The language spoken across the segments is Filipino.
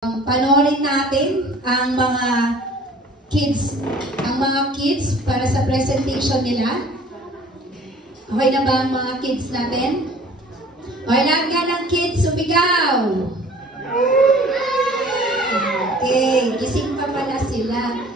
Panoorin natin ang mga kids para sa presentation nila. Okay na ba ang mga kids natin? Okay, lahat nga ng kids, sumigaw! Okay, gising pa pala sila.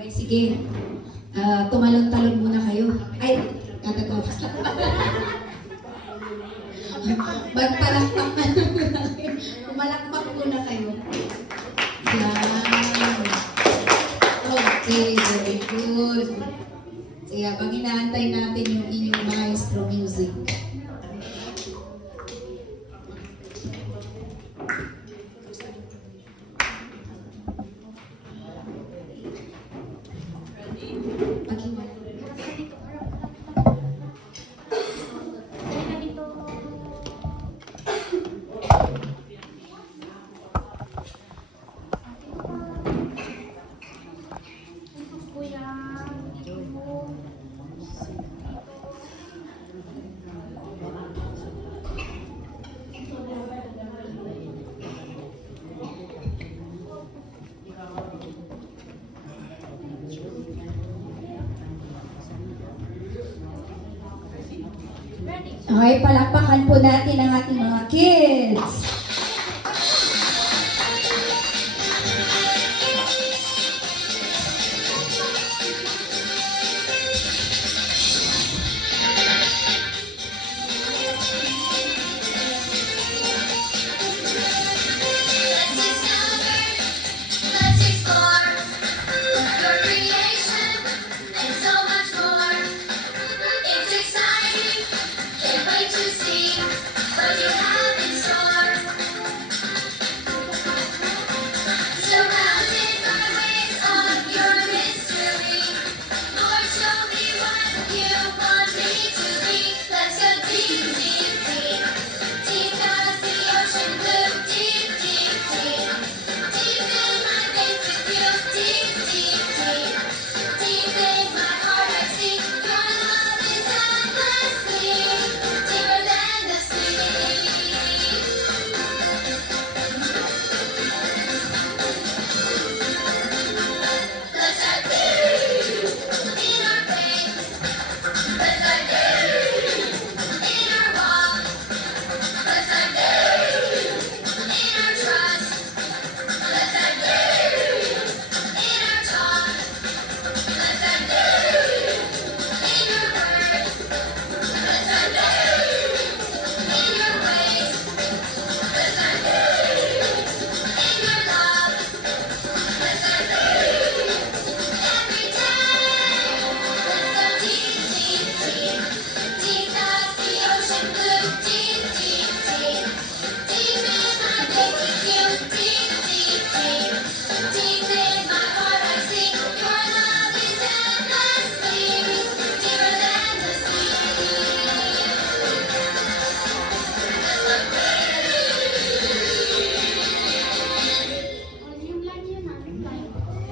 Okay, sige. Tumalon-talon muna kayo. Ay, katatapos lang. Magpalakpak muna kayo. Pumalakpak muna kayo. Yan. Okay, very good. Sige, pag inaantay natin yung inyong maestro music. Okay, palakpakan po natin ang ating mga kids. What you have in store.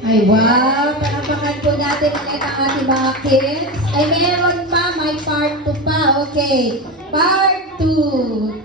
Ay, wow! Panapakan po natin ulit ang ating mga kids. Ay, meron pa. May part 2 pa. Okay. Part 2.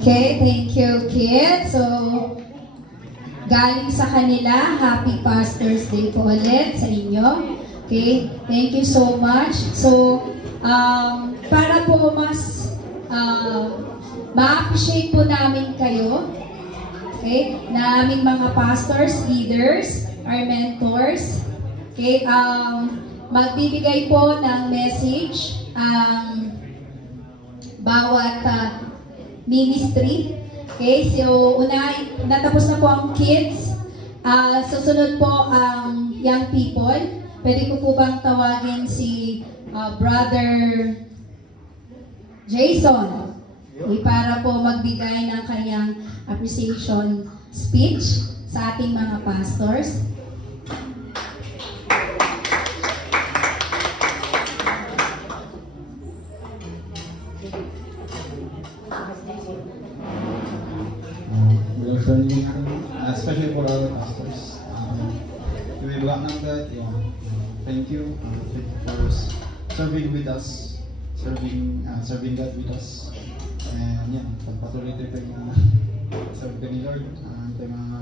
Okay, thank you, kids. So, galing sa kanila, Happy Pastor's Day po ulit sa inyo. Okay, thank you so much. So, para po mas ma-appreciate po namin kayo, okay, na aming mga pastors, leaders, our mentors, okay, magbibigay po ng message ang bawat ministry. Okay, so natapos na po ang kids. Susunod po ang young people. Pwede ko po bang tawagin si Brother Jason, okay, para po magbigay ng kanyang appreciation speech sa ating mga pastors. Especially for our pastors. We welcome that. Yeah. Thank you for serving with us, serving God with us. And yeah, pagpatuloy tayo mga serve ka ni Lord. Tayo mga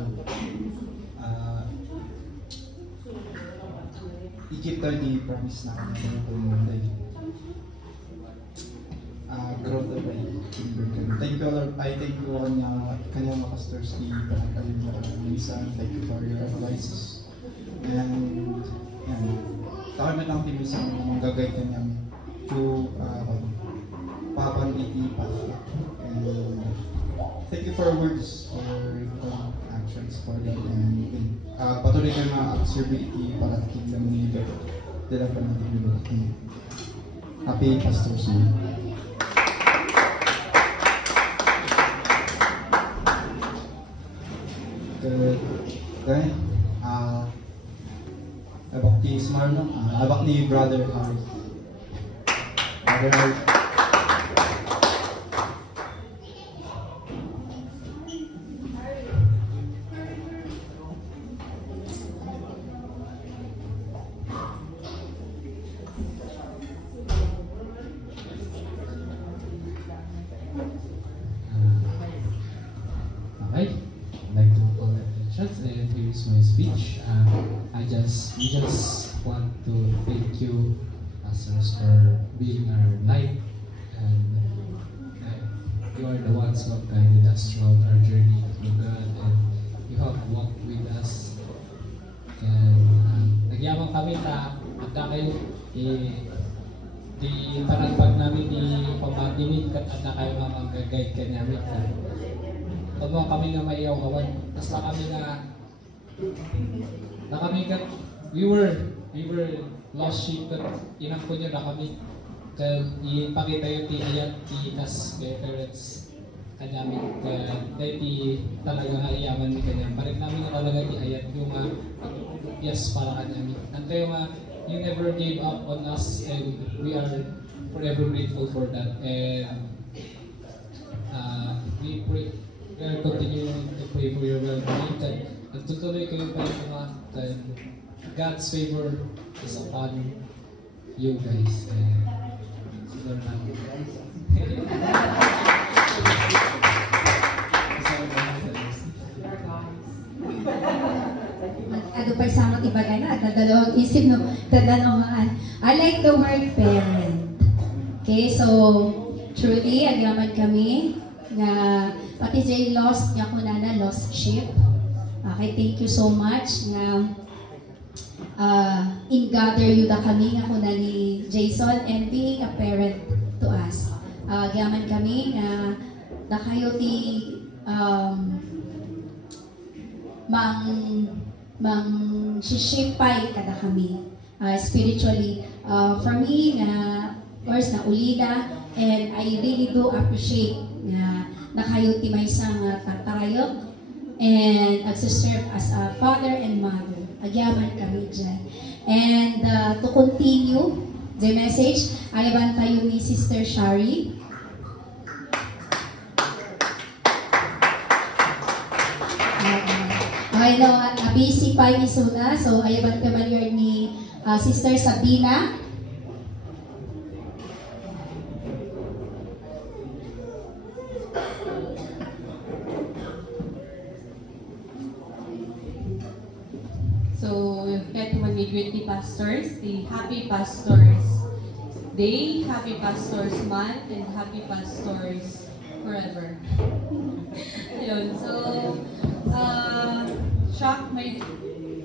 i-keep tayo di promise na kanya growth of thank you Lord. I thank you on kanyang mga pastors ni Lisa. Thank you for your advices. And yan, takay man lang pinili sa mga gagay kanyang to papanlipat. And thank you for words, for actions, for that. And patuloy kayo mga observability para kingdom ni God. Dila pa natin yung Happy Pastors Day. Okay. Abak ni Smarno, abak ni Brother Harry. Brother Harry. And here's my speech. We just want to thank you, pastors, for being our light, and you are the ones who have guided us throughout our journey with God, and you have walked with us. And nagyamang kami na pagka kayo di panagpag namin di pamatinig at kayo mag-guide ka namin. Pag kami nga maiyaw kawan, tapos we were lost sheep, but inangko nyo na kami. Kaya ipakita yung tiyayat, tiitas, kay parents kanyamin. Kaya talaga nga iyaman ni kanya. Balik namin na talaga iayat yung yes para kanyamin. And kayo nga, you never gave up on us, and we are forever grateful for that. And we are continuing to pray for your well-being. That nagtutuloy kayo pa yung mga God's favor is upon you guys. Siguro namin guys. Ano pa isang ibagay na, dadalawang isip, no? Dadalawang. I like the word parent. Okay, so, truly, agaman kami na pati Jay lost niya ko na lost sheep. Okay, thank you so much nga in gather you da kami nga ko na ni Jason and being a parent to us. Agaman kami na kayo ti mang shishipay kada kami spiritually for me na of course na ulida, and I really do appreciate na kayo ti may isang tartarayok and agsiserve as a father and mother. Agyaman kami dyan. And to continue the message, ayaban tayo ni Sister Shari. Okay, no, busy pa yung isuna. So, ayaban ka man yun ni Sister Sabina. So, kaya naman may great pastors, the Happy Pastors Day, Happy Pastors Month, and Happy Pastors Forever. Yun, so,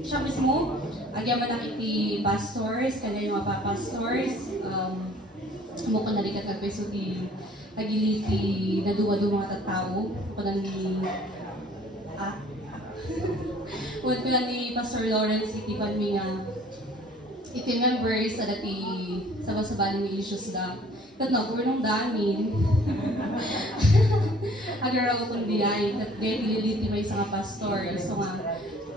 siya mismo, agyan man nakiti pastors, kanya yung mga pastors, mo ko nalikat nagpeso ti nagiliti na duwa-duwa mga tao, kunan ni Uwan ko lang ni Pastor Lawrence itipan mi nga iti members sa dati sabang-sabang ni issues da kat na ko nung damin agar ako kundi ay kat dililiti may isang pastor so nga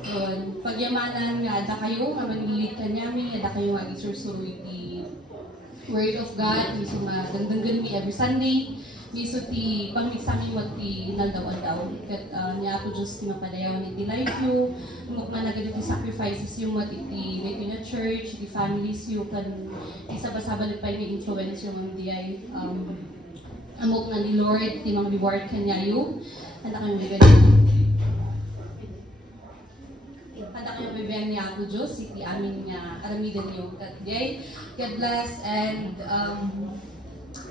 yun pagyamanan nga ada kayo nga manilit kanyami ada kayo nga isursuruy iti Word of God miso nga dangdanggan mi every Sunday miso ti pangmiksami wag ti naldaw-aldaw kat niya ako Diyos ti mapadayaw ni ti life you umok man nagado ti sacrifices yung wag ti dito na church ti families you kan isa-basaba pa yung influence yung mga diay amok na ni Lord ti mga reward kanya you handa kayong bibigyan niya ako Diyos iti amin nga aramidan yung kat diay God bless and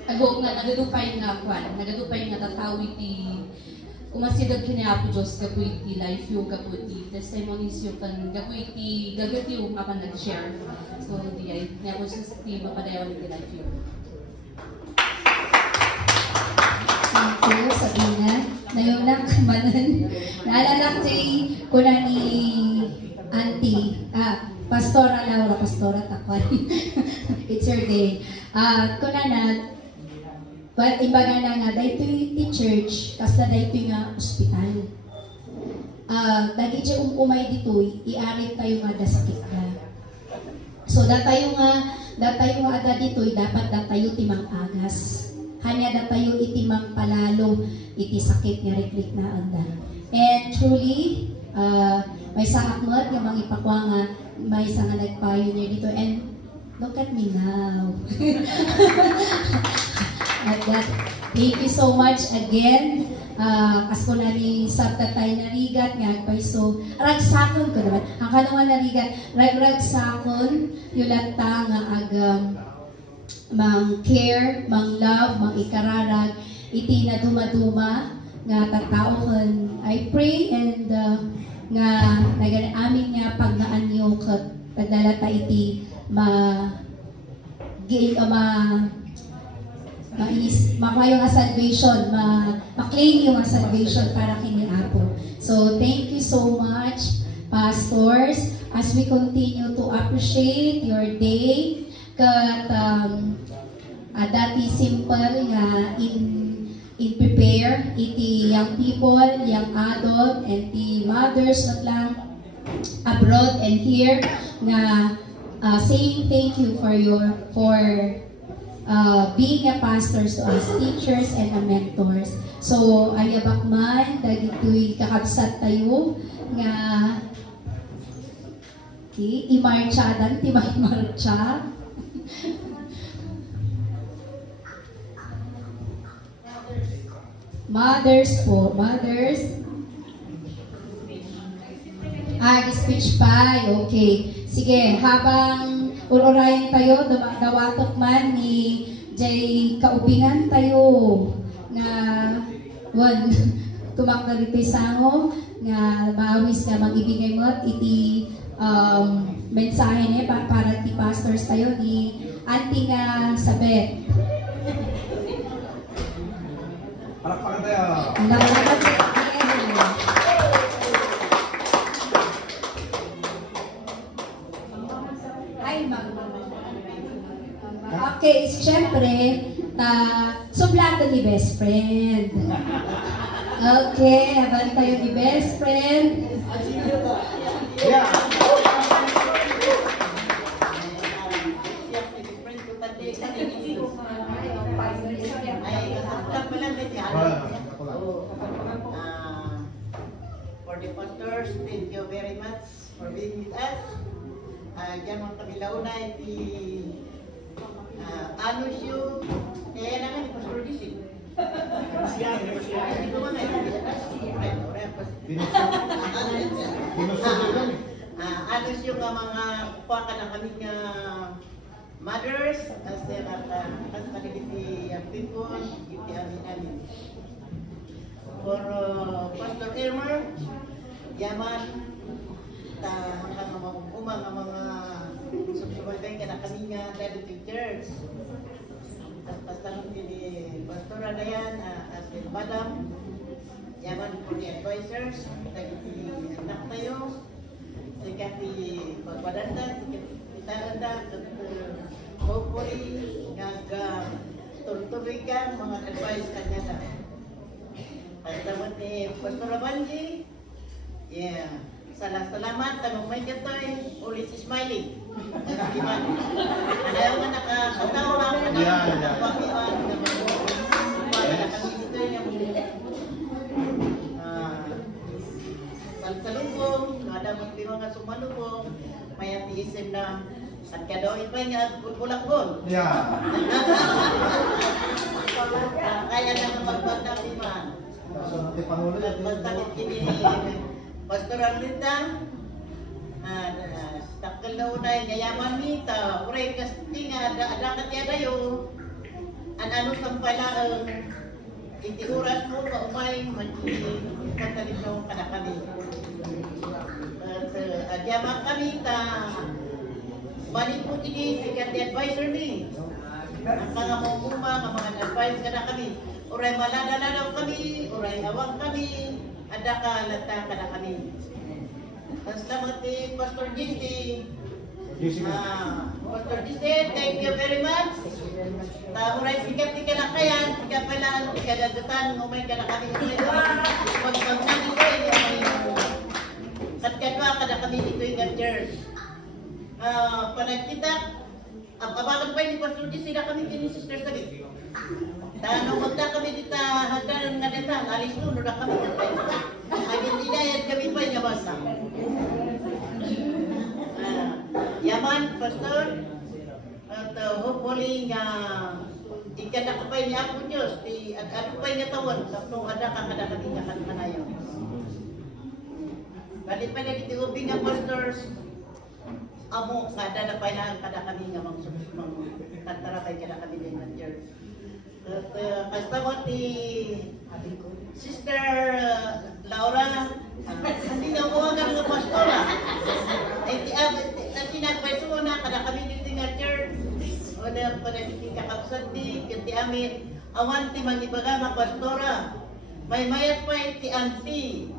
agok nga nagadupay nga tatawi ti umasidag kanya po Diyos kapoy ti life yung kapoy ti testimonies yung kan kapoy ti gagat yung nga nag-share so di ay niya po Diyos ti mapadayawan ti life yung Thank you, Sabina. Nayunak manan. Naalala ko kuna ni Auntie, Pastora Laura, Pastora Takwan. It's your day. Kuna na, but imbaga na nga, dahito yung church, kasi dahito nga ospital. Dahil siya umay dito, iarit tayo nga dasakit ka. So, datayo nga ada dito, dapat datayo timang agas. Hanya datayo itimang palalo, iti sakit nga reklik na anda. And truly, may sakakmat, yung mga ipakwa nga, may isa nga nag-pioneer dito. And look at me now. At that, thank you so much again. Kas ko na ni Sabtatay narigat nga so ragsakon ko naman. Ang kanungan narigat, ragsakon yulata nga mang care, mang love, mang ikararag, iti na dumaduma nga tatao kan. I pray and nga naganamin nga paggaan niyo kat tagdalata iti makuha yung salvation, ma-claim yung salvation para kini Apo. So, thank you so much, pastors, as we continue to appreciate your day. Kat, dati simple nga in prepare, iti young people, young adult, and the mothers at lang abroad and here, nga saying thank you for being a pastors to us, teachers and a mentors. So, ayabak man, dagito'y kakabsat tayo, nga okay, imarchadan, timay marcha. Mothers po, mothers. Speech pa, okay. Sige, habang urorayan tayo, dawatok man ni Jay kaubingan tayo nga tumakda dito sango nga maawis nga mag-ibigay mo at iti mensahe niya para ti pastors tayo ni Auntie nga Sabet. Palakpakan tayo. Okay, siyempre, sublado ni best friend. Okay, habang tayo ni best friend. Yeah. For the pastors, thank you very much for being with us. Diyan mga kabilaunay, anos yung, kaya naman ni Pastor Dizzy. Anos yung mga kuwaka na kami nga mothers, as kaniliti ang people, iti amin. For Pastor Elmer, yaman, mga subsubagay ka na kami nga relative church. Tapos ni Pastor Adayan, as in Madam, yaman for the advisors, naging anak tayo, sikat ni Pagpadanda, sikat ni Taranda, hopefully, nag-tuloy ka, mga advice kanya na. Tapos ni Pastor Abanji, yeah. Salamat, tanong may katoy, ulit si Smiley. Ayaw nga nakakatawa ka na. Salsalubong, ada magbiwa nga sumalubong, may atiisin na at kadoin pa nga bulak-bul. Yeah. Kaya na magbagdabi man. Basta kini Pastor Arlita, takal na unay, ngayaman nita, uray kasi nga, ada katya dayo, ano pala, iti oras mo, maumay, magkatalit na ka na kami. Adyaman kami, balik po ini, sikat di advisor ni. Ang mga mga advice ka na kami, uray maladala kami, uray awang kami, ada ka lata ka na kami. Salamat ni Pastor Jesse. Pastor Jesse, thank you very much. Uray sikat di ka na kayan, sikat pala ikagagatan, umay ka na kami. Pag-nani ko, katkatwa ka na kami dito yung church. Panagkita, abakan pa ni Pastor Jesse na kami kini Sister Salit. Nung magda kami dito, hagdan nga dito, alis mo, na kami. Agin inayad kami pa niya basta. Yaman, Pastor, at hopefully nga, ikada ka pa niya ako Diyos, at ano pa niya tawon, tapos ada ka kada kami nga katmanayo. Balik pa na dito ubing nga Pastors, amo, kada na pa na kada kami nga magtatarapay kada kami din ng church. Kastamot ni Sister Laura, hindi nga uwagan ng pastora. At tinagpwesto mo na, kada kami dito nga church, o na panagiging kakapsat di, kanti amin, awan ti manibaga nga pastora, may mayat pa ti auntie,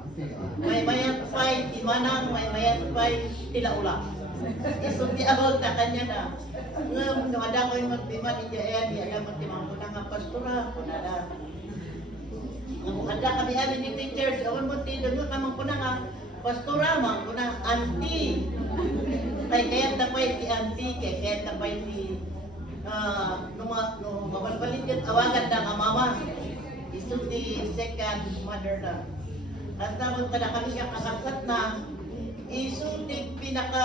may mayat pa ti manang, may mayat pa ti laula. Isong di abot na kanya na. Ngayon, kamada ko yung magbiman, hindi alam mo timang muna nga pastora, kunada. Ada kami amin ni teachers, awan mo ti doon kamang kuna nga, pastora man, kuna auntie. Kaya na pa ti auntie, kaya na pa ti pagbalikan awagan na nga mama. Isulti second mother na. At naman ka na kami siya kakasat na, isulti pinaka,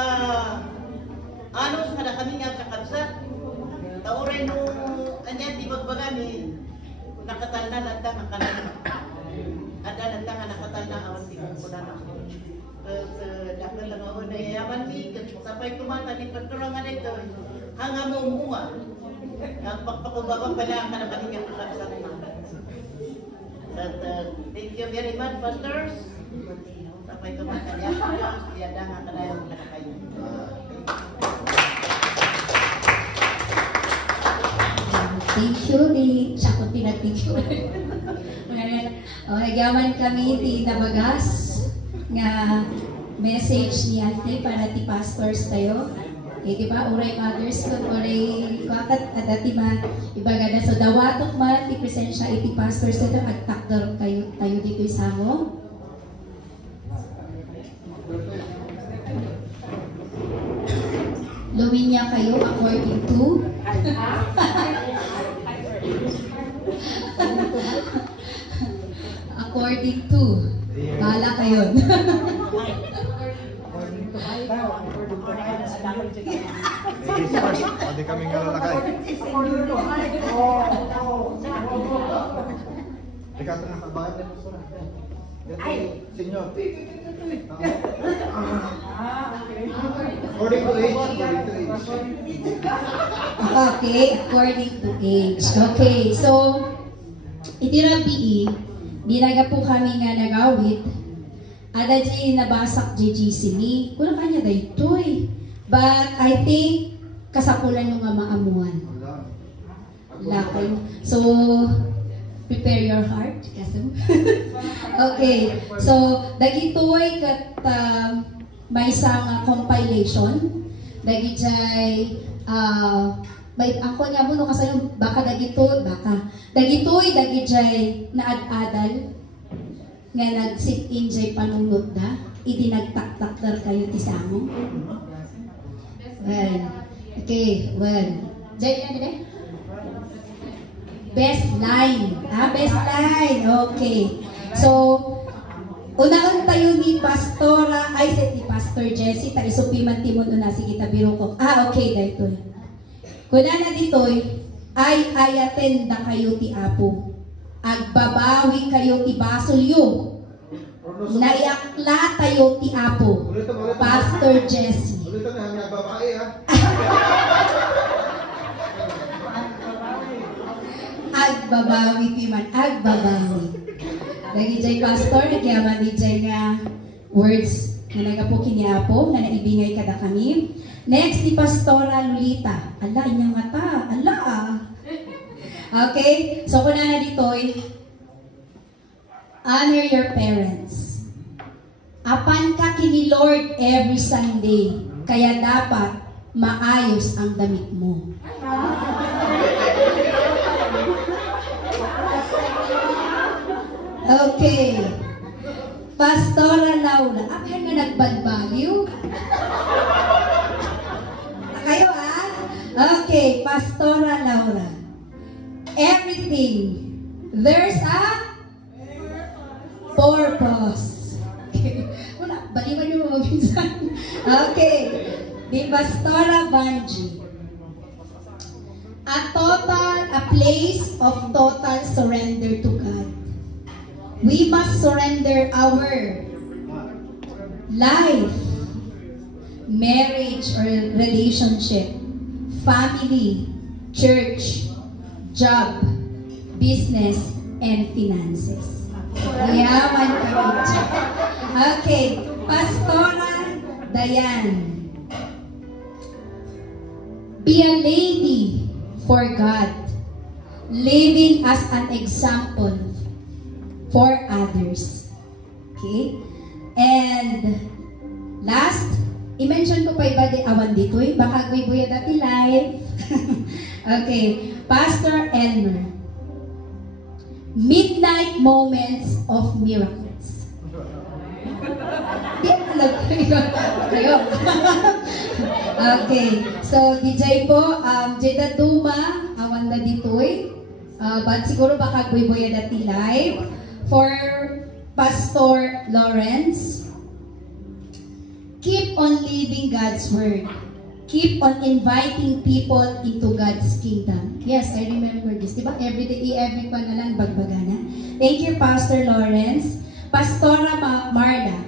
ano sa na kami nga kakasat. Taurin nung, anyan, di bagbagani, nakatalna lang ang kanan. Ada lang ang nakatalna, awan di ko na ako. Dakal lang ako na yaman ni, sapay kumata ni Pastor nga nito, hanga mo umunga. Nagpakpakubabang pala ka na kami nga kakasat na. Thank you very much, pastors. Sampai kemana ya? Tiada nggak kena yang kayu. Thank you ni Chakot pinag-thank you. Nagaman kami ti Nabagas nga message ni Auntie para ti pastors tayo. Di ba, uray mothers ko, uray kakat at dati ba, ibaga na so dawatok man, ti presensya iti pastors ito, agtakdor tayo dito isamo. Luminya kayo according to according to bahala kayo. Hindi kami ngalalakay. Ikaw na nakabahan na gusto na. Senyor. According to age. Okay, according to age. Okay, so itirabi dinaga po kami nga nagawit. Ada di nabasak JGC ni. Kuna kanya daytoy. But I think kasapulan yung nga maamuan. Lakay. So prepare your heart. Okay. So dagitoy kat may isang compilation. Dagijay may ako nga mo no kasi baka dagitoy dagijay naad-adal nga nag-sit-in jay panunod na, idinagtak-taktar kayo tisamo. Well, okay, well. Jay, yan din best line. Best line. Okay. So, unang tayo ni Pastora, ni Pastor Jessie, ta isupiman timon na sige tabiro ko. Okay, daytoy. Kuna na ditoy, ay ayaten da kayo ti Apo. Agbabawi kayo ti basulyo. Naiakla tayo ti Apo. Pastor Jessie. Ulit na hanggang babae ha. Agbabawi ti man, agbabawi. Lagi jay pastor, kaya di jay nga words na nagapo kiniapo, na naibingay kada kami. Next, ni Pastora Lolita. Ala, inyang mata. Ala Okay, so kuna na ditoy, honor your parents. Apan ka kini Lord every Sunday, kaya dapat maayos ang damit mo. Okay. Pastora Laura, apay nga nagbalbaliw. Kayo Okay, Pastora Laura. Everything, there's a purpose. Wala, baliwan yung mga minsan. Okay, di Pastora Banji. A place of total surrender to God. We must surrender our life, marriage or relationship, family, church, job, business, and finances. Yaman kami dyan. Okay, Pastora Dayan. Be a lady for God, living as an example for others. Okay? And last, i-mention ko pa iba di awan dito'y, baka gwibuya dati live. Okay, Pastor Elmer. Midnight moments of miracles. Di alam kayo. Okay, so DJ po, Jeda Duma, awan na dito'y. But siguro baka buy-buya dati live. For Pastor Lawrence, keep on living God's Word. Keep on inviting people into God's kingdom. Yes, I remember this. Diba? Every day, everyone na lang bagbagana. Thank you, Pastor Lawrence. Pastora Marla,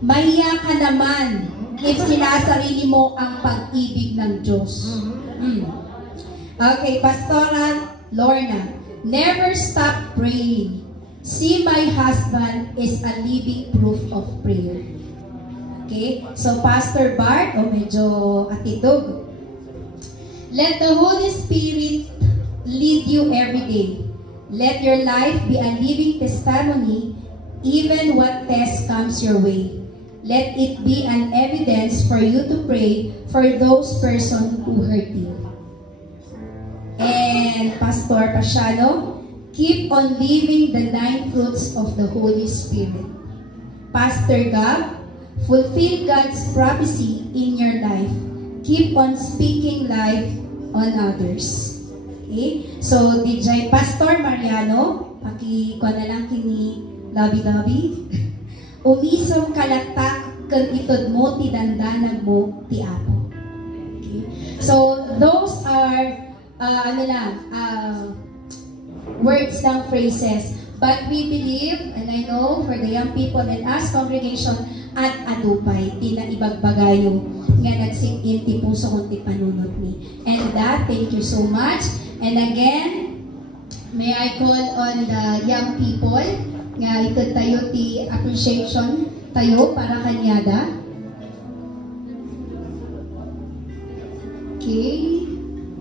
mahiya ka naman if sinasarili mo ang pag-ibig ng Diyos. Okay, Pastora Lorna, never stop praying. See, my husband is a living proof of prayer. Okay? So, Pastor Bart, medyo atitog. Let the Holy Spirit lead you every day. Let your life be a living testimony, even what test comes your way. Let it be an evidence for you to pray for those persons who hurt you. And Pastor Pasiano, keep on living the 9 fruits of the Holy Spirit. Pastor Gab, fulfill God's prophecy in your life. Keep on speaking life on others. Okay? So, DJ Pastor Mariano, pakikuha na lang kini labi-labi. Umisom kalatak kang itod mo, tidandanag mo, ti Apo. Okay? So, those are, words ng phrases. But we believe, and I know for the young people and us congregation, at adupay, di na ibagbagayo nga nagsing-in ti puso kong ti panunod ni. And that, thank you so much. And again, may I call on the young people nga ito tayo ti appreciation tayo para kanyada. Okay.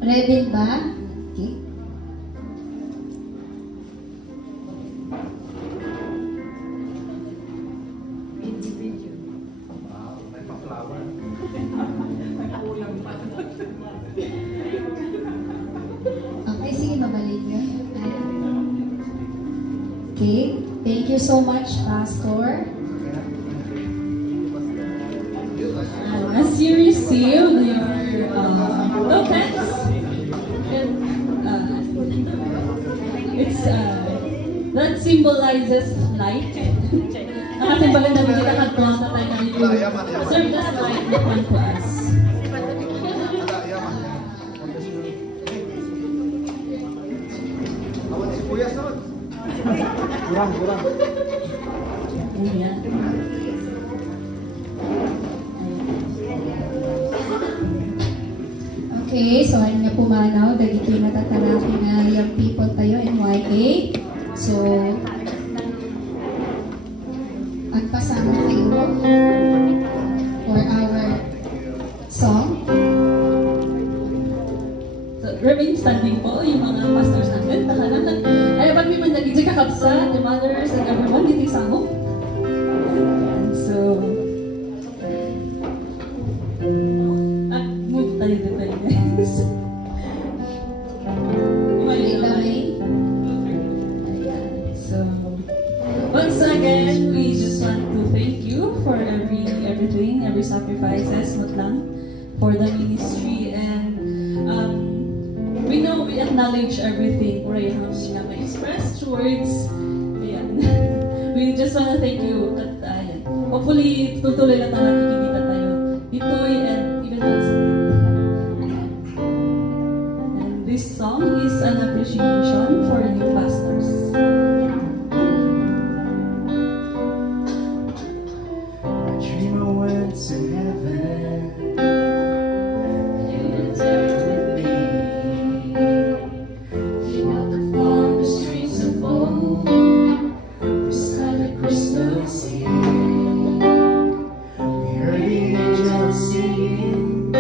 Ready ba? Okay. Okay, sige, mabalik yun. Okay, thank you so much, Pastor. As you receive your tokens, it's that symbolizes light. Nakasimbalan na kita kagawang na tayo kanito. Serve as light unto us. Kurang. Ayan. Okay, so ayun nga pumanaw, dagito yung natatalaki na young people tayo, NYA. So, at pasama tayo for our song. So, remain standing po yung mga pastors natin. Tahanan. Ay, pag may mandagin kakapsa, the mothers and everyone, dito sa mo. So, move tayo dito guys. So, once again, we just want to thank you for everything, every sacrifices, not lang, for the ministry, and we know we acknowledge everything, right? Na may express through words. Ayan. We just want to thank you. At, ayan. Hopefully, tutuloy lang tayo nakikita tayo dito and even once. And this song is an appreciation for new pastors. I dream I went to heaven. You were there with me. We walked along the streets of gold beside the crystal sea. We heard the angels singing.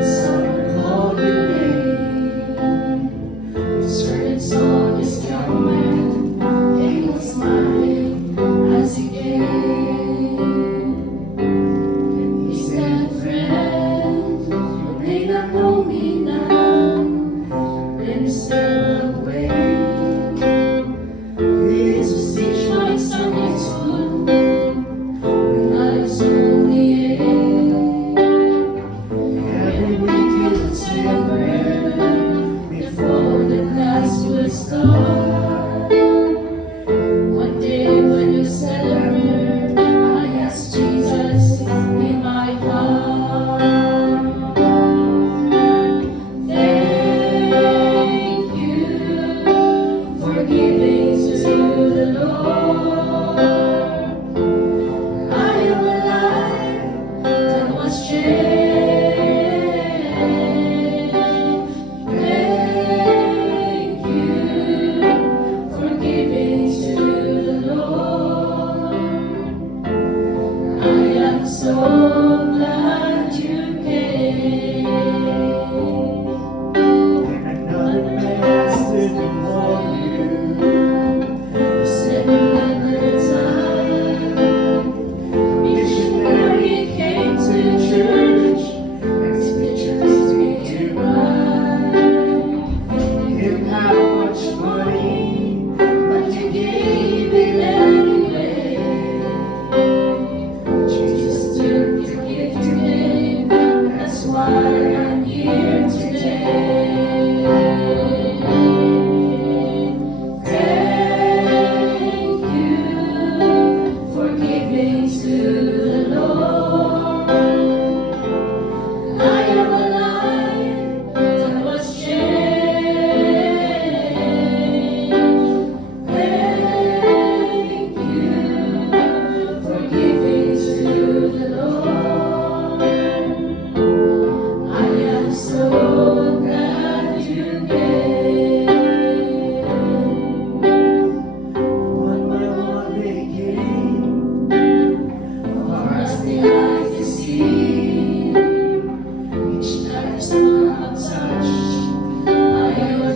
Someone called your name. The certain song is coming. Angels smiling as he came. He said, friend, you may not know me now. Then he said, away. This was teach my Sunday school when I was only 8. Every week you would say a prayer before the class would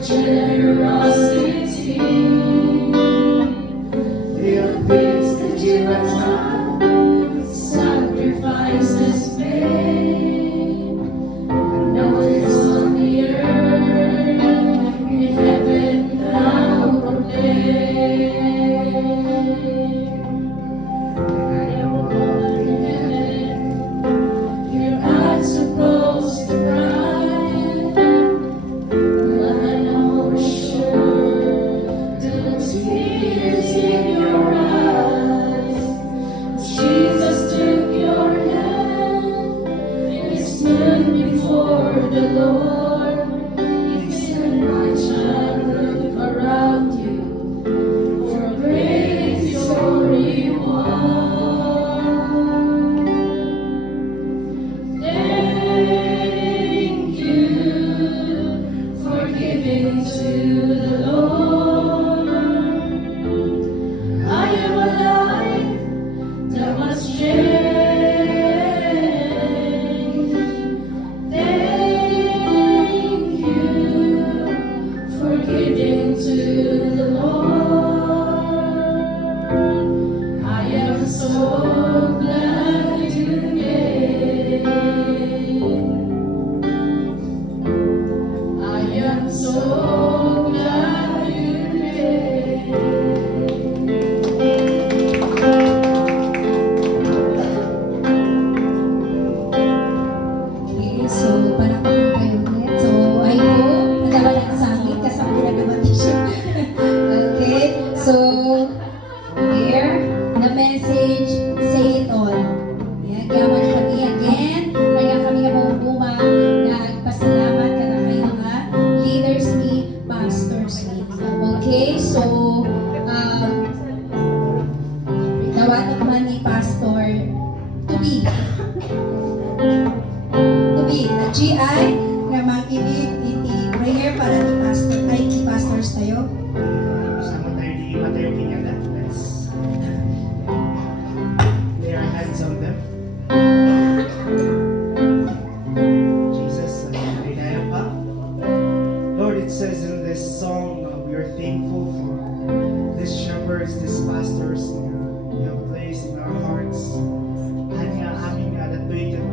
generosity, your things that you have done, sacrifices made. I know it's on the earth, in heaven now proclaim. I am walking in, your eyes supposed to bright, but I know for sure the tears in your eyes. Jesus took your hand, you stood before the Lord. You said, my child, look around you, for great is your reward. Thank you for giving to the Lord. I am alive, that must change. Thank you for giving to the Lord. I am so glad you gave. I am so glad you gave. Okay, so palakpakan kayo ulit. So, ayun po, nagawalan sa amin, kasama na naman siya. Okay, so, here, the message, say it all. Yan, gaman kami again. Kaya kami nga maubuma, nagpasalamat ka na kayo nga, leaders ni pastors ni. Okay, so, tawag naman ni Pastor to be, GI, na mag-ibig iti prayer para ni Pastor, ay ni pastors tayo. Sama tayo di matayo kinyaga. Let's lay our hands on them. Jesus, nalinaya pa. Lord, it says in this song, we are thankful for these shepherds, these pastors you have placed in our hearts. Hanya aming natutuigan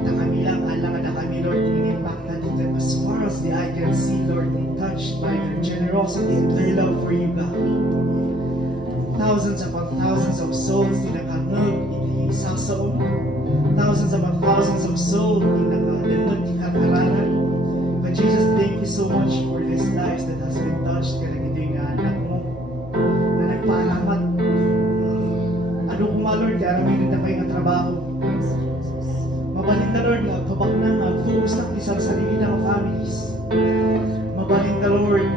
na kami lang, alam na kami, Lord, in-impactan dito as far as the eye can see, Lord, touched by their generosity and their love for you, God. Thousands upon thousands of souls tinakangag, hindi sasaon. Thousands upon thousands of souls tinakadamot, tinakaranan. But Jesus, thank you so much for these lives that has been touched. Kaya ito yung anak mo na nagpaalamat. Ano kung nga, Lord, kaya may nagtapay ng trabaho. Mabalin na, Lord, pabak na, focus na isang sarili ng families. Mabalin na, Lord,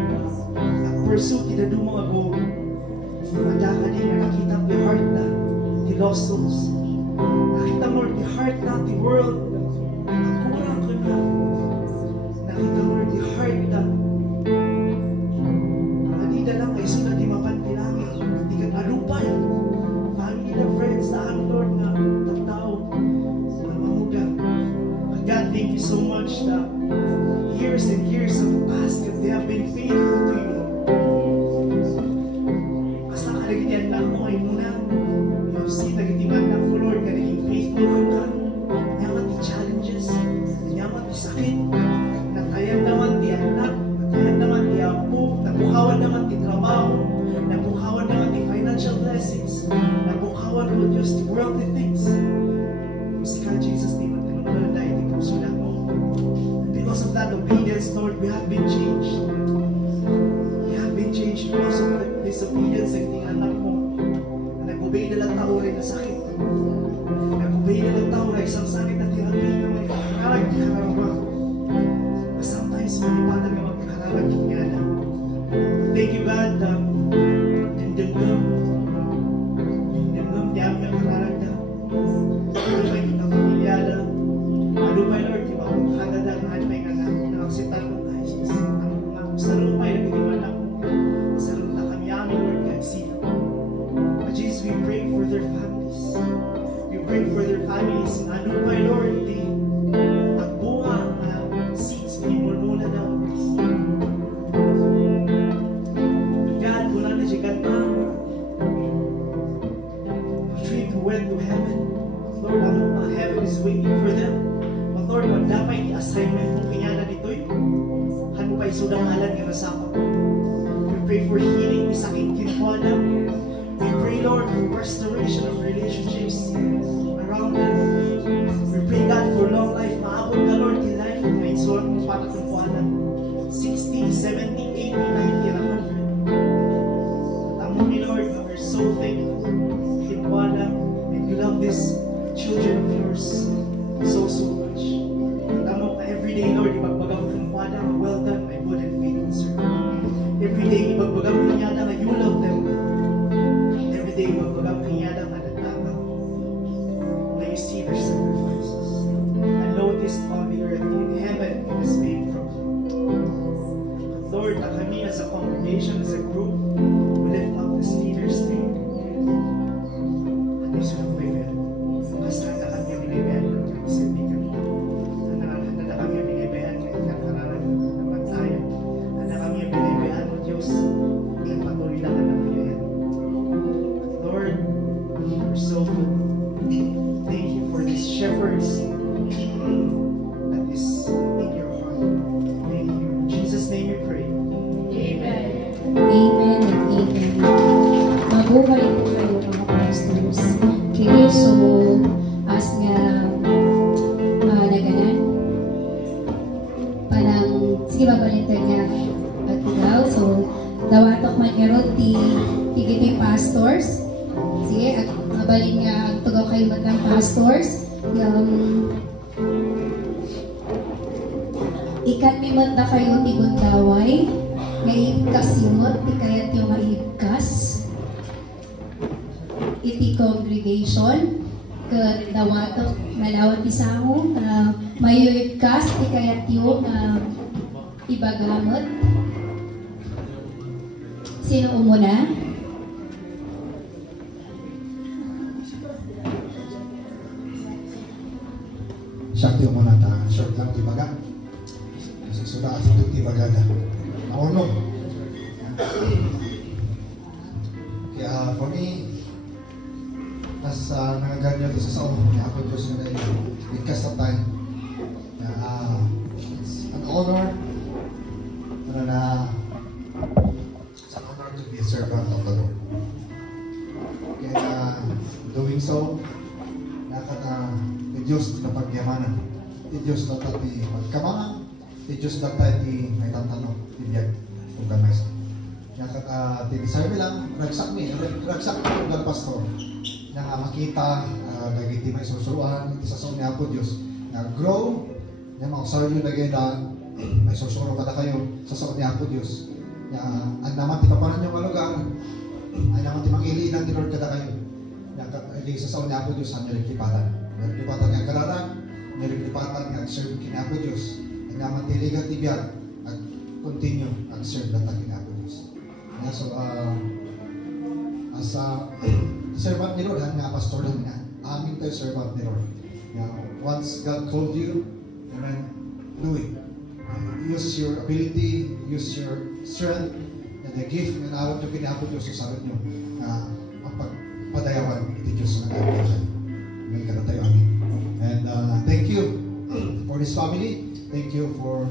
pursue kita mo mga goal. Madaka din na nakita the heart na the lost souls. Nakita, Lord, the heart na the world. Ang kurang ko na. Nakita, Lord, the heart na manida lang ay sunat di mapantilangin. Hindi ka alupay. Family na friends na ang Lord na tagtao. God, thank you so much that years and years have passed and they have been faithful to you. Basta kalagitian na mo ay muna. You have seen nagitiman na ko, Lord, na naging faithful ka na. Nanyaman di challenges, nanyaman di sakit, natayan naman di anak, natayan naman di apo, nabukawan naman di trabaho, nabukawan naman di financial blessings, nabukawan naman Diyos di worldly things. Musika, Jesus, di man tinunod dahil di puso lang mo. And because of that obedience, Lord, we have been changed. We have been changed because of the disobedience ng ting anak mo. Na nag-obey na lang tao rin na sakit. Nag-obey na lang tao rin isang sakit na tirapi na may kakarag di karamba. But sometimes, malipatan nga magkakarag niya na. Thank you, God, tindam-dam di aming kakarag na. Ano ba yung kapamilyada? Ano ba, Lord, di ba kung kagada na ano ba yung anak? Nakaksitan mo tayo. Sa lumay na biniman ako. Sa lumay kami amin, Lord, kahit sino. But Jesus, we pray for their families. We pray for their families. Ano ba, Lord, Calvaries. God, wala na siya kanta. Retreat who went to heaven. Lord, heaven is waiting for them. But Lord, kung dapat i-assignment mong kanyana dito'y, ano pa isudang alam nga nasapa. We pray for healing ni sakit kinkuana. We pray, Lord, for restoration of relationships around them. We pray, God, for long life. Maabot ka, Lord, in life. May sulat mong patatumpuan 60, 70, 80, 90, and 100. Tamo ni Lord, we're so thankful. Kinkuana, and you love this children of yours so much. Tamo ka everyday, Lord, ibagbagaw kinkuana, well done, my good and faithful servant. Everyday, ibagbagaw kanyada nga you love them. Everyday, ibagbagaw kanyada nga nagtaka. May you see their sacrifices. And notice on the earth, in heaven, it is made from you. Lord, na kami as a congregation, as a group, we lift up this leader's name. At yung sunod pa yun, mas handa kami binibayan ng kasibigan. Handa kami binibayan ng kakararan ng magtayan. Handa kami binibayan ng Diyos ng patuloy lang ang binibayan. Lord, you're so good. Thank you for these shepherds that is in your heart. Thank you. In Jesus' name we pray. Amen. Amen and amen. Mabuhay po kayo mga pastors. Okay, so as nga naganan, parang sige babalintan nga at ikaw. So dawatok man erod ti pastors. Sige, at mabalin nga ang tugaw kayo matang pastors. Ikat mimot na kayo ti gundaway. Ngaibkas yunot, ti kayat yung maibkas. Iti congregation, kat dawatok malawat isango, mayuibkas, ti kayat yung ibagamot. Sino umuna? Sakti mo na ta, short lang tibaga. Sudah itu tibaga na. Naono. Kaya for me, as nangaganyo sa sao, niya ako Diyos na dahil bigkas na tayo. It's an honor it's an honor to be a servant of the Lord. Kaya doing so, Diyos na pagyamanan. Diyos na tayo magkamanan. Diyos na tayo may tantanong. Tibiyag. Kung gamay sa. Kaya tinisabi lang, ragsak ng pastor. Na makita, nagiti may susuruan, iti sa song niya po Diyos. Na grow, na makasar nyo lagay na may susuro kada kayo sa song niya po Diyos. Ang naman tipapanan nyo mga lugar, ang naman timangilinan ni Lord kada kayo. Sa song niya po Diyos, ang nilipatan. Nilipatan nga kalaran, nilipatan nga serve kina po Diyos. Ang naman tiligan tibiyag, at continue ang serve na kina po Diyos. So, as a servant ni Lord, nga pastor lang nga, amin tayo servant ni Lord. Once God called you, amen, do it. Use your ability, use your strength, and the gift na nawag nyo kinapo Diyos sa sagot nyo na padayawan iti Diyos na nagawin. May tayo, amin. And thank you for this family. Thank you for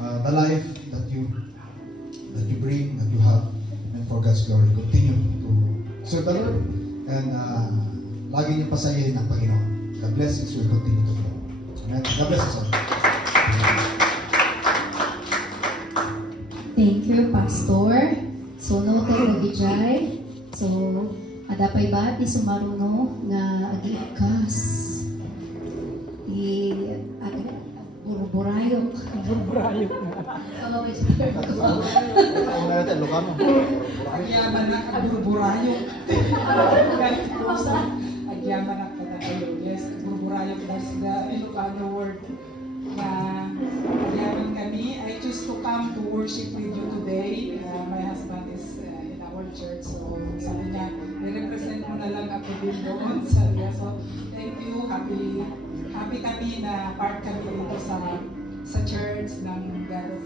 the life that you bring, that you have, and for God's glory. Continue to serve the Lord, and lagi niyong pasayahin ang Panginoon. The blessings will continue to flow. Amen. God bless us all. Thank you, Pastor. So, no kayo nag-ijay. So, adapay ba ti sumaruno nga agikas? Burburayok. Burburayok. Agyaman na ka burburayok. Agyaman na ka tayo. Yes, burburayok. That's the Ilocano word. Agyaman kami. I choose to come to worship with you today. My husband is in our church. So sabi niya, i-represent mo na lang ako din doon. Sabi niya, so thank you. Happy kami na part kami dito sa church ng God of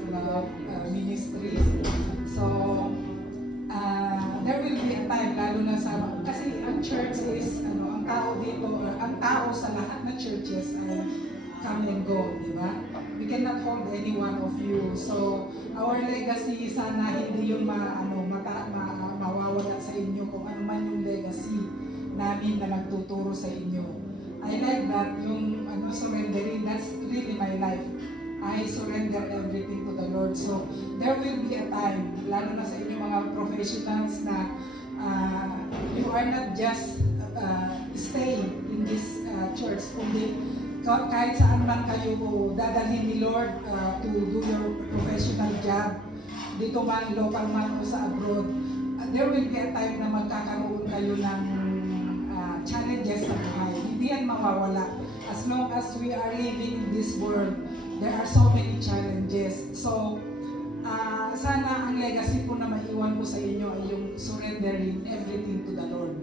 ang tao dito, ang tao sa lahat na churches ay come and go, di ba? We cannot hold any one of you. So, our legacy, sana hindi yung mawawala sa inyo kung ano man yung legacy namin na nagtuturo sa inyo. I like that, yung surrendering, that's really my life. I surrender everything to the Lord. So, there will be a time, lalo na sa inyo mga professionals na you are not just staying in this church, kundi kahit saan man kayo dadalhin ni Lord to do your professional job, dito man, local man o sa abroad, there will be a time na magkakaroon kayo ng challenges sa buhay. Hindi yan mawawala. As long as we are living in this world, there are so many challenges. So, sana ang legacy po na maiwan ko sa inyo ay yung surrendering everything to the Lord.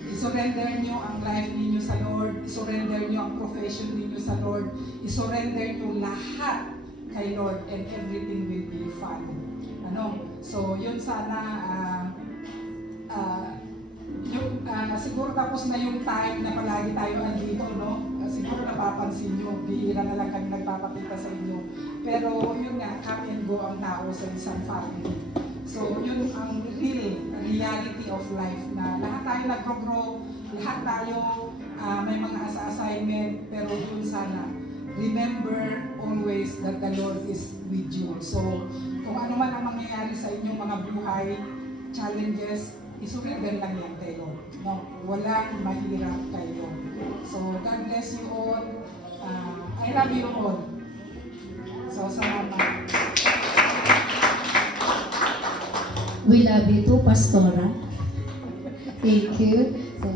I-surrender nyo ang life ninyo sa Lord, i-surrender nyo ang profession ninyo sa Lord, i-surrender nyo lahat kay Lord, and everything will be fine. So, yun sana, siguro tapos na yung time na palagi tayo andito, no? Siguro napapansin nyo, bihira na lang kami nagpapakita sa inyo. Pero yun nga, come and go ang tao sa isang family. So yun ang reality of life, na lahat tayo nag-grow, lahat tayo may mga assignment, pero yun sana, remember always that the Lord is with you. So kung ano man ang mangyayari sa inyong mga buhay, challenges, isurrender lang yan kay Lord. No, walang mahirap kay Lord. So, God bless you all. I love you all. So, salamat. We love you too, Pastora. Thank you. So,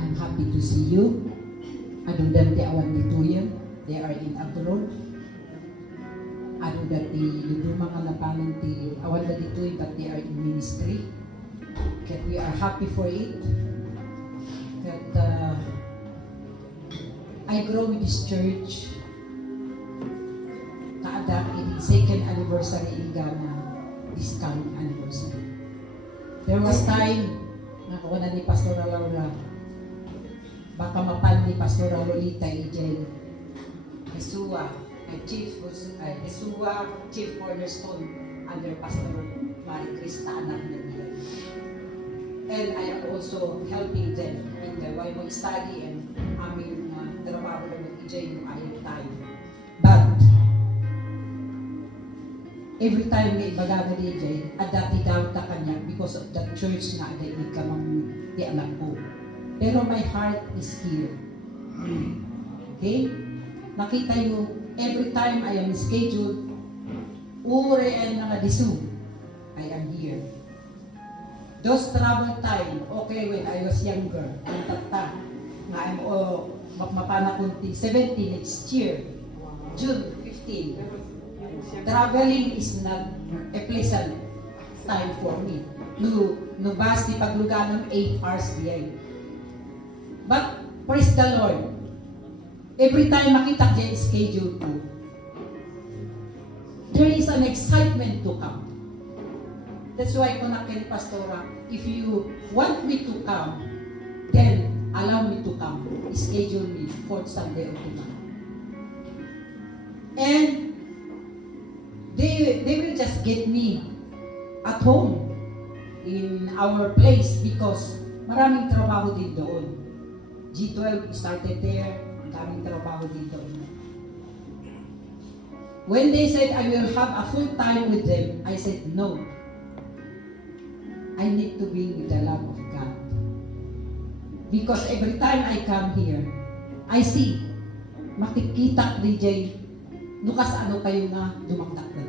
I'm happy to see you. Adu dati awan dituyan, they are in abroad. Adu dati yung mga labanan ti awan na dituyan, but they are in ministry. That we are happy for it. That I grow with this church. Kaadak in second anniversary in Ghana, this coming anniversary. There was time nakuha na ni Pastor Laura, baka mapan ni Pastor Lolita Ijel Esua, Chief Cornerstone under Pastor Marie Krista anak niya. And I am also helping them in the Bible study and aming trabaho ng Ijel yung ayong time. But every time may ibagaga ni Ijel, adati daw ta kanya because of that church na aday ikamang di anak ko. Pero my heart is here. Okay? Nakita nyo, every time I am scheduled, ure and nga disu, I am here. Those travel time, okay, when I was younger, ang tata, nga I'm mapana kunti, 70 next year, June 15. Traveling is not a pleasant time for me. No bus di pagluganan 8 hours diay. But, praise the Lord, every time makita dyan schedule ko, there is an excitement to come. That's why ko na kay Pastora, if you want me to come, then allow me to come. Schedule me for Sunday or tomorrow. And they will just get me at home in our place because maraming trabaho din doon. G12 started there, daming trabaho dito. When they said I will have a full time with them, I said no. I need to be with the love of God. Because every time I come here, I see, makikita DJ, nukas ano kayo nga dumangdak na.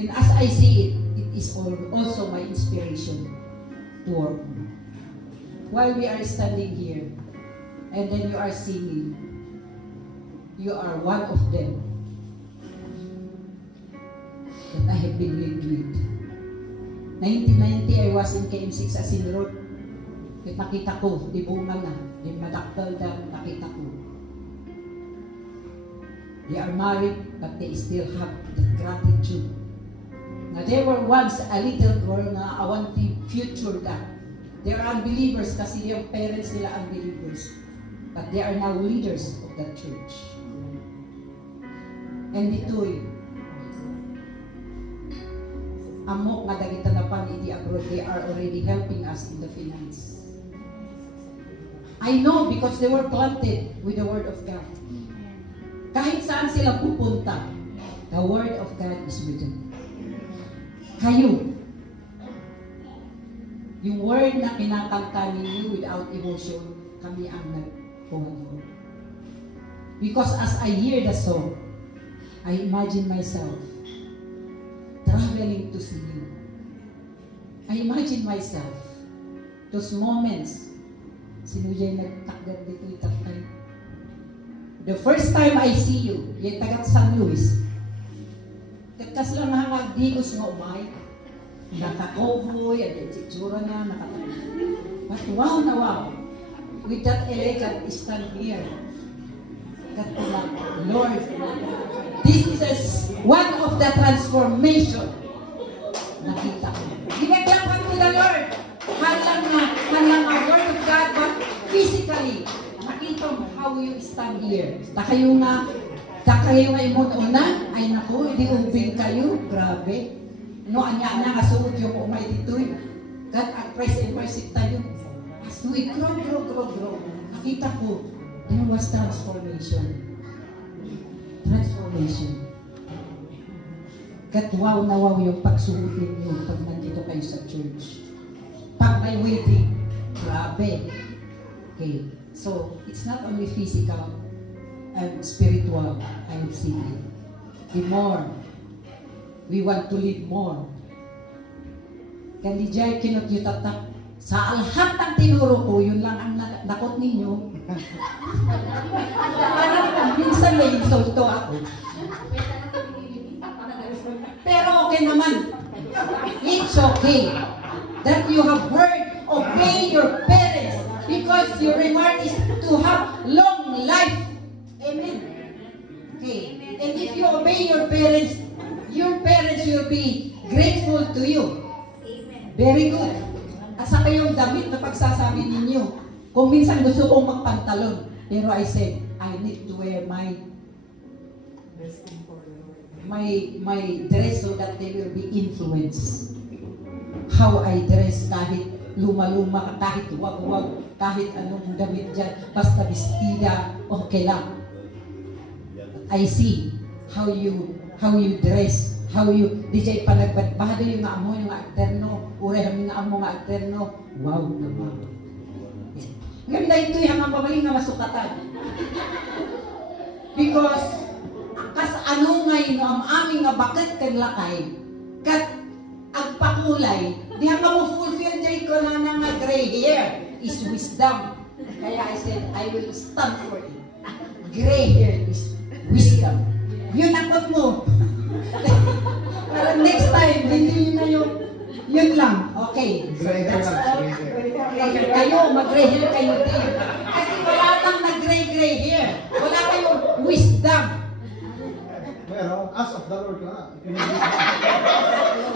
And as I see it, it is also my inspiration to work. While we are standing here, and then you are singing, you are one of them that I have been lived with. 1990, I was in KM6 Asin Road. Nakita ko, di bunga na, di madaktal na nakita ko. They are married, but they still have the gratitude. Now, they were once a little girl na awanti future da. They are unbelievers kasi yung parents nila unbelievers. But they are now leaders of the church. And dito'y amok nga dagita na pan iti abroad, they are already helping us in the finance. I know because they were planted with the Word of God. Kahit saan sila pupunta, the Word of God is with them. Kayo, yung word na kinakanta ninyo without emotion, kami ang nagpuhon. Because as I hear the song, I imagine myself traveling to see you. I imagine myself those moments. Sino yung nagtakder dito itakay? The first time I see you, yung tagat San Luis, katkas lang hangag digos nga umay, naka-cowboy, at yung tsura na, but wow na wow, with that elegant stand here, katulad, Lord, this is one of the transformation nakita ko. Ginaglapan ko the Lord, halang ang Word of God, but physically, nakita mo how you stand here. Kayo nga imon una, ay naku, di ubing kayo, grabe. No, anya nga suot yung umay dito'y. God, praise and worship tayo. As we grow, nakita ko, there was transformation. Transformation. God, wow na wow yung pagsuot ninyo pag nandito kayo sa church. Pag may waiting, grabe. Okay, so it's not only physical and spiritual, I'm seeing. The more, we want to live more. Kandi dyan, kinutyutatak. Sa lahat ng tinuro ko, yun lang ang nakot ninyo. Parang minsan may insulto ako. Pero okay naman. It's okay that you have heard, obey your parents, because your reward is to have long life. Amen. Okay. And if you obey your parents will be grateful to you. Very good. At saka yung damit na pagsasabi ninyo, kung minsan gusto kong magpantalon, pero I said, I need to wear my dress so that they will be influenced. How I dress, kahit luma-luma, kahit wag-wag, kahit anong damit dyan, basta bestida, okay lang. I see how you dress, how you, DJ panagbadbado yung nga amo, yung nga alterno, ureham nga amo nga alterno, wow naman. Ganda ito yung hanggang pabalik na masukatan. Because, kas ano ngayon ang aming nga bakit kang lakay, kat agpakulay, di hanggang mo fulfill day ko na nga gray hair is wisdom. Kaya I said, I will stand for it. Gray hair is wisdom. Yun akot mo. Para next time, hindi na yun lang. Okay. Gray hair lang. Kayo, mag-gray hair kayo din. Kasi wala nang nag-gray hair. Wala kayong wisdom. Well, as of the Lord na.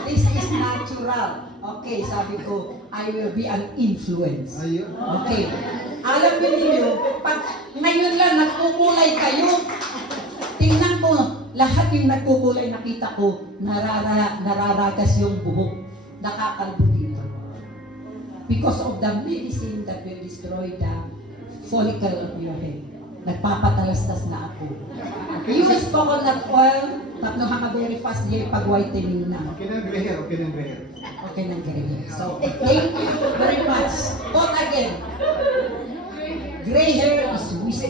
This is natural. Okay, sabi ko, I will be an influence. Ayun. Okay. Alam mo ninyo, pag ngayon lang nagkukulay kayo, tingnan ko, lahat yung nagkukulay nakita ko, nararagas yung buhok, nakakalbo dito. Because of the medicine that will destroy the follicle of your head. Nagpapatalastas na ako. Use coconut oil, tapno hanga very fast yung pag-whitening na. Okay na gray hair, okay na gray hair. Okay na gray hair. So, thank you very much. Thought again. Gray hair is wisdom.